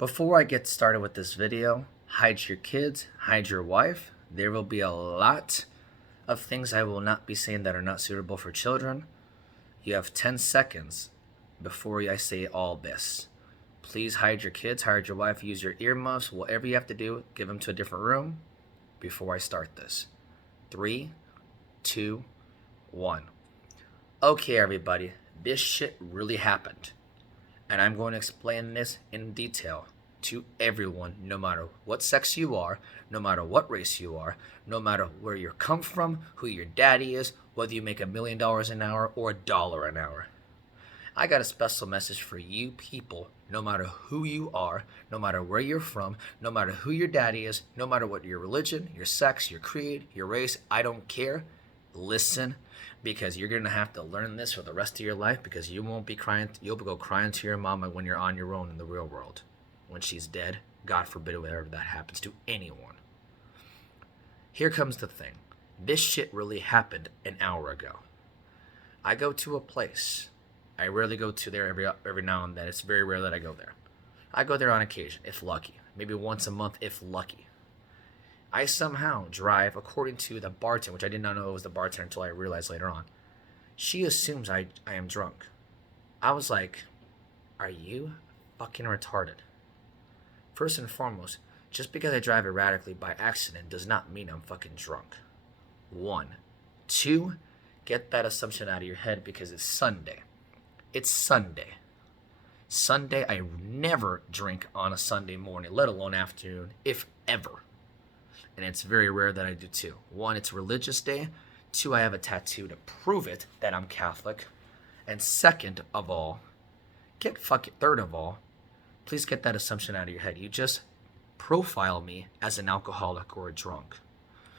Before I get started with this video, hide your kids, hide your wife. There will be a lot of things I will not be saying that are not suitable for children. You have 10 seconds before I say all this. Please hide your kids, hide your wife, use your earmuffs, whatever you have to do, give them to a different room before I start this. 3, 2, 1. Okay, everybody, this shit really happened. And I'm going to explain this in detail to everyone, no matter what sex you are, no matter what race you are, no matter where you come from, who your daddy is, whether you make $1 million an hour or $1 an hour. I got a special message for you people, no matter who you are, no matter where you're from, no matter who your daddy is, no matter what your religion, your sex, your creed, your race, I don't care. Listen, because you're going to have to learn this for the rest of your life, because you won't be crying. You'll go crying to your mama when you're on your own in the real world. When she's dead, God forbid whatever that happens to anyone. Here comes the thing. This shit really happened an hour ago. I go to a place. I rarely go to there every now and then. It's very rare that I go there. I go there on occasion, if lucky. Maybe once a month, if lucky. I somehow drive, according to the bartender, which I did not know it was the bartender until I realized later on. She assumes I am drunk. I was like, are you fucking retarded? First and foremost, just because I drive erratically by accident does not mean I'm fucking drunk. 1. 2, get that assumption out of your head because it's Sunday. It's Sunday. Sunday, I never drink on a Sunday morning, let alone afternoon, if ever. And it's very rare that I do too. 1, it's religious day. 2, I have a tattoo to prove it that I'm Catholic. And third of all, please get that assumption out of your head. You just profile me as an alcoholic or a drunk.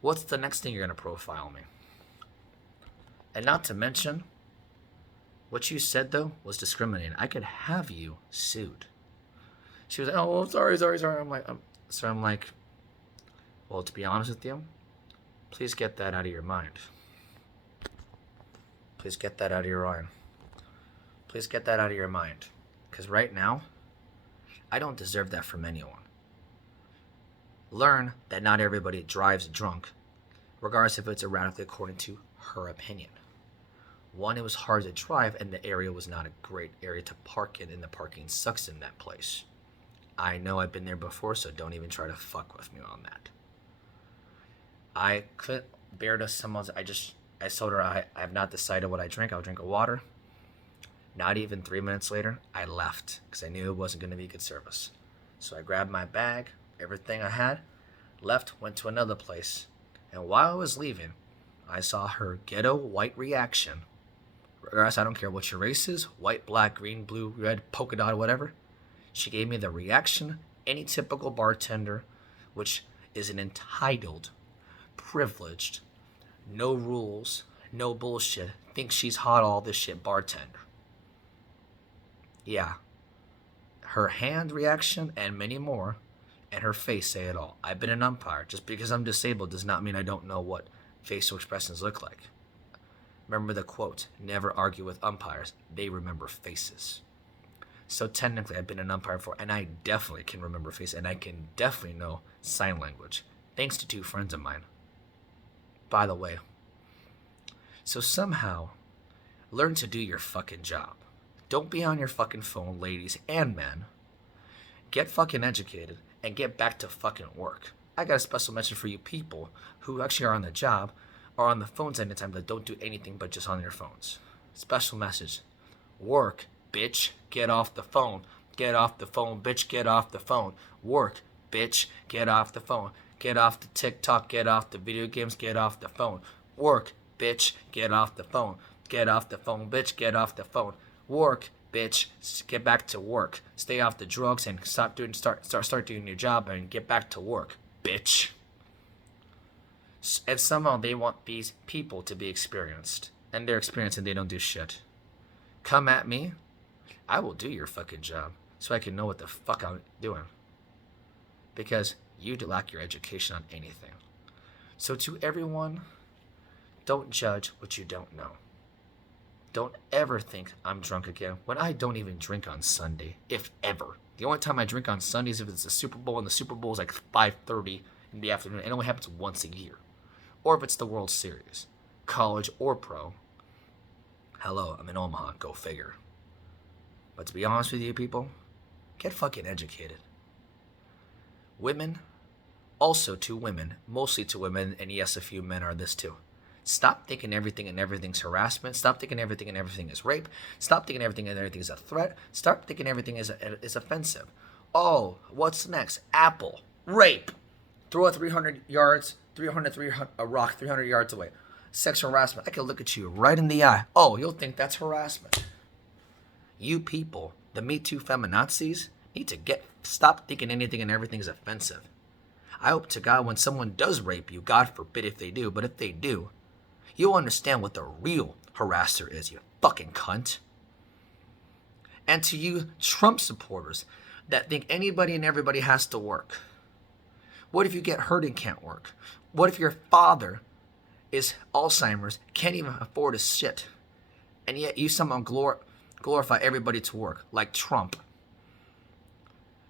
What's the next thing you're going to profile me? And not to mention, what you said, though, was discriminating. I could have you sued. She was like, oh, well, sorry. I'm like, well, to be honest with you, please get that out of your mind. Please get that out of your mind. Please get that out of your mind. Because right now, I don't deserve that from anyone. Learn that not everybody drives drunk, regardless if it's erratically according to her opinion. 1, it was hard to drive, and the area was not a great area to park in, and the parking sucks in that place. I know I've been there before, so don't even try to fuck with me on that. I couldn't bear to someone's. I told her I have not decided what I drink. I'll drink a water. Not even 3 minutes later, I left because I knew it wasn't going to be good service. So I grabbed my bag, everything I had, left, went to another place. And while I was leaving, I saw her ghetto white reaction. Regardless, I don't care what your race is, white, black, green, blue, red, polka dot, whatever. She gave me the reaction any typical bartender, which is an entitled, privileged, no rules, no bullshit, thinks she's hot all this shit bartender. Yeah. Her hand reaction and many more, and her face say it all. I've been an umpire. Just because I'm disabled does not mean I don't know what facial expressions look like. Remember the quote, never argue with umpires. They remember faces. So technically, I've been an umpire before, and I definitely can remember faces, and I can definitely know sign language, thanks to 2 friends of mine. By the way. So somehow, learn to do your fucking job. Don't be on your fucking phone, ladies and men. Get fucking educated and get back to fucking work. I got a special message for you people who actually are on the job or on the phones at any time that don't do anything but just on their phones. Special message. Work, bitch. Get off the phone. Get off the phone, bitch. Get off the phone. Work, bitch. Get off the phone. Get off the TikTok. Get off the video games. Get off the phone. Work, bitch. Get off the phone. Get off the phone, bitch. Get off the phone. Work, bitch. Get back to work. Stay off the drugs and start doing your job and get back to work, bitch. And somehow they want these people to be experienced, and they're experienced and they don't do shit. Come at me, I will do your fucking job so I can know what the fuck I'm doing. Because you lack your education on anything. So to everyone, don't judge what you don't know. Don't ever think I'm drunk again when I don't even drink on Sunday, if ever. The only time I drink on Sundays if it's the Super Bowl, and the Super Bowl is like 5:30 in the afternoon. It only happens once a year. Or if it's the World Series, college or pro. Hello, I'm in Omaha. Go figure. But to be honest with you people, get fucking educated. Women, also to women, mostly to women, and yes, a few men are this too. Stop thinking everything and everything's harassment. Stop thinking everything and everything is rape. Stop thinking everything and everything is a threat. Stop thinking everything is offensive. Oh, what's next? Apple. Rape. Throw it 300 yards, 300, a rock 300 yards away. Sexual harassment. I can look at you right in the eye. Oh, you'll think that's harassment. You people, the Me Too feminazis, need to stop thinking anything and everything is offensive. I hope to God when someone does rape you, God forbid if they do, but if they do, you'll understand what the real harasser is, you fucking cunt. And to you Trump supporters that think anybody and everybody has to work. What if you get hurt and can't work? What if your father is Alzheimer's, can't even afford his shit, and yet you somehow glorify everybody to work, like Trump?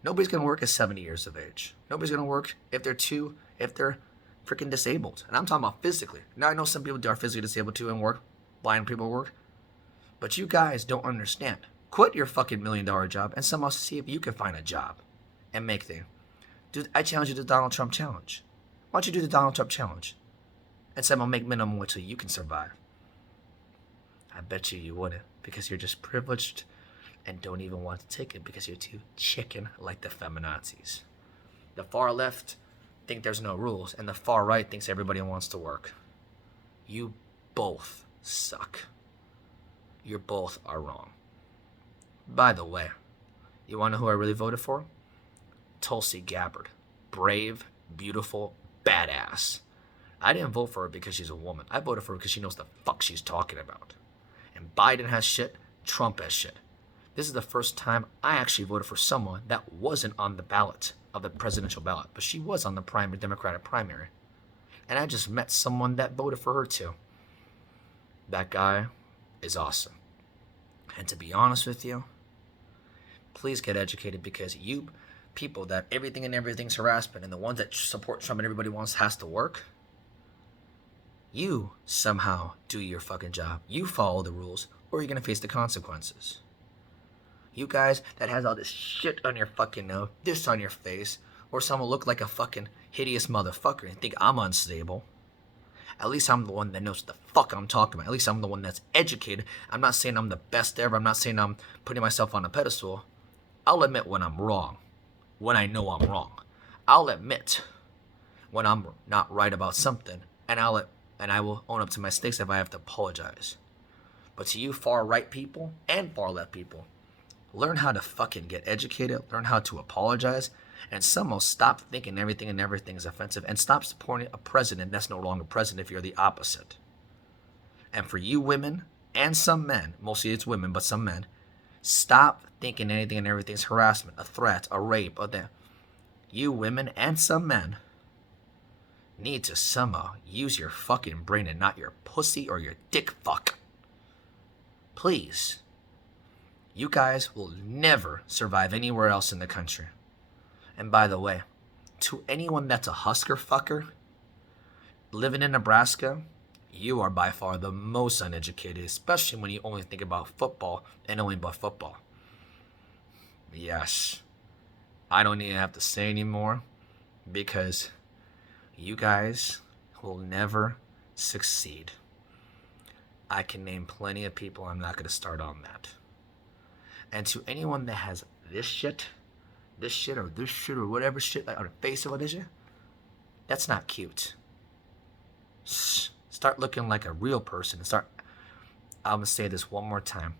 Nobody's going to work at 70 years of age. Nobody's going to work if they're freaking disabled. And I'm talking about physically. Now, I know some people are physically disabled too and work. Blind people work. But you guys don't understand. Quit your fucking $1 million job and somehow see if you can find a job and make things. Dude, I challenge you to the Donald Trump challenge. Why don't you do the Donald Trump challenge? And somehow make minimum wage so you can survive. I bet you wouldn't, because you're just privileged and don't even want to take it because you're too chicken like the feminazis. The far left think there's no rules, and the far right thinks everybody wants to work. You both suck. You both are wrong. By the way, you want to know who I really voted for? Tulsi Gabbard. Brave, beautiful, badass. I didn't vote for her because she's a woman. I voted for her because she knows the fuck she's talking about. And Biden has shit, Trump has shit. This is the first time I actually voted for someone that wasn't on the ballot of the presidential ballot, but she was on the Democratic primary. And I just met someone that voted for her too. That guy is awesome. And to be honest with you, please get educated, because you people that everything and everything's harassment and the ones that support Trump and everybody wants has to work, you somehow do your fucking job. You follow the rules or you're going to face the consequences. You guys that has all this shit on your fucking nose, this on your face, or someone look like a fucking hideous motherfucker and think I'm unstable. At least I'm the one that knows what the fuck I'm talking about. At least I'm the one that's educated. I'm not saying I'm the best ever. I'm not saying I'm putting myself on a pedestal. I'll admit when I'm wrong, when I know I'm wrong. I'll admit when I'm not right about something, and I will own up to my mistakes if I have to apologize. But to you far right people and far left people, learn how to fucking get educated, learn how to apologize, and somehow stop thinking everything and everything is offensive, and stop supporting a president that's no longer president if you're the opposite. And for you women and some men, mostly it's women, but some men, stop thinking anything and everything is harassment, a threat, a rape, or that. You women and some men need to somehow use your fucking brain and not your pussy or your dick fuck. Please. You guys will never survive anywhere else in the country. And by the way, to anyone that's a Husker fucker, living in Nebraska, you are by far the most uneducated, especially when you only think about football and only about football. Yes, I don't even have to say anymore, because you guys will never succeed. I can name plenty of people. I'm not going to start on that. And to anyone that has this shit or whatever shit on their face or what is it, that's not cute. Start looking like a real person. I'm going to say this one more time.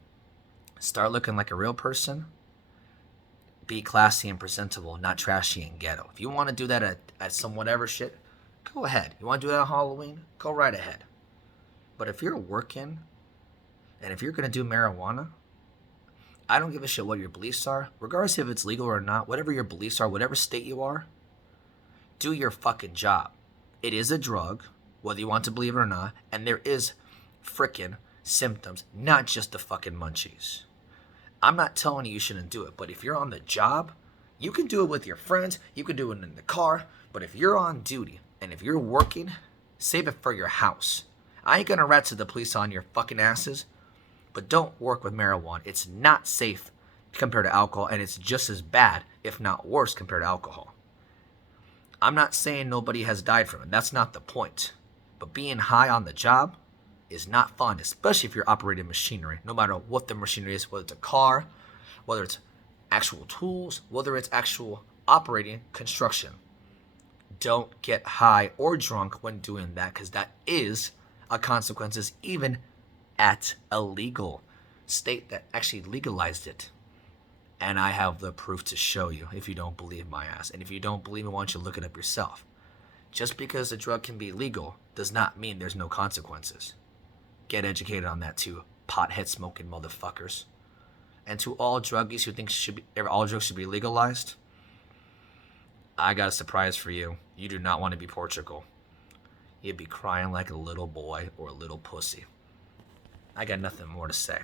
Start looking like a real person. Be classy and presentable, not trashy and ghetto. If you want to do that at some whatever shit, go ahead. You want to do that on Halloween? Go right ahead. But if you're working, and if you're going to do marijuana, I don't give a shit what your beliefs are. Regardless if it's legal or not, whatever your beliefs are, whatever state you are, do your fucking job. It is a drug, whether you want to believe it or not, and there is frickin' symptoms, not just the fucking munchies. I'm not telling you shouldn't do it, but if you're on the job, you can do it with your friends, you can do it in the car, but if you're on duty and if you're working, save it for your house. I ain't gonna rat to the police on your fucking asses, but don't work with marijuana. It's not safe compared to alcohol, and it's just as bad, if not worse, compared to alcohol. I'm not saying nobody has died from it. That's not the point. But being high on the job is not fun, especially if you're operating machinery, no matter what the machinery is, whether it's a car, whether it's actual tools, whether it's actual operating construction. Don't get high or drunk when doing that, because that is a consequences even at a legal state that actually legalized it. And I have the proof to show you if you don't believe my ass. And if you don't believe me, why don't you look it up yourself? Just because a drug can be legal does not mean there's no consequences. Get educated on that too, pothead smoking motherfuckers. And to all druggies who think all drugs should be legalized, I got a surprise for you. You do not want to be Portugal. You'd be crying like a little boy or a little pussy. I got nothing more to say.